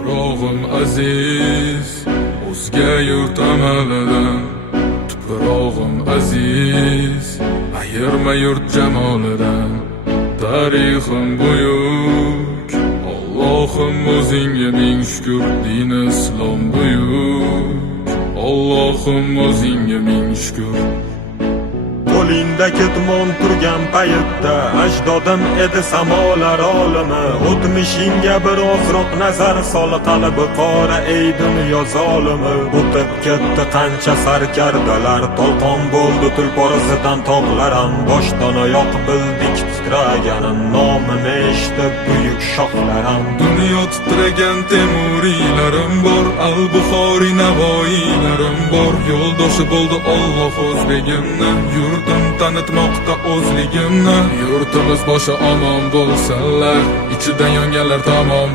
tuprog'im aziz, o'zga yurt amalidan. Tuprog'im aziz, ayirma yurt jamolidan. Tarixim buyuk, Allohim o'zingga ming shukr. Din islom buyuk, Allohim o'zingga ming shukr. Qo'lingda ketmon turgan paytda ajdodim edi samolar olimi. O'tmishingga birozroq nazar sol, qalbi qora ey dunyo zolimi. O'tib ketdi qancha sarkardalar, to'lqon bo'ldi tulporizidan tog'laram. Boshdan oyoq bildik titraganim, nomini eshitib buyuk shohlarim. Dunyo titragan temuriylarim bor, al-Buxoriy Navoiylarim bor. Yo'ldoshi bo'ldi Alloh o'zbegimni, yurtim tanitmoqda o'zligimni. Yurtimiz boshi omon bo'lsinlar, ichidan yonganlar tamom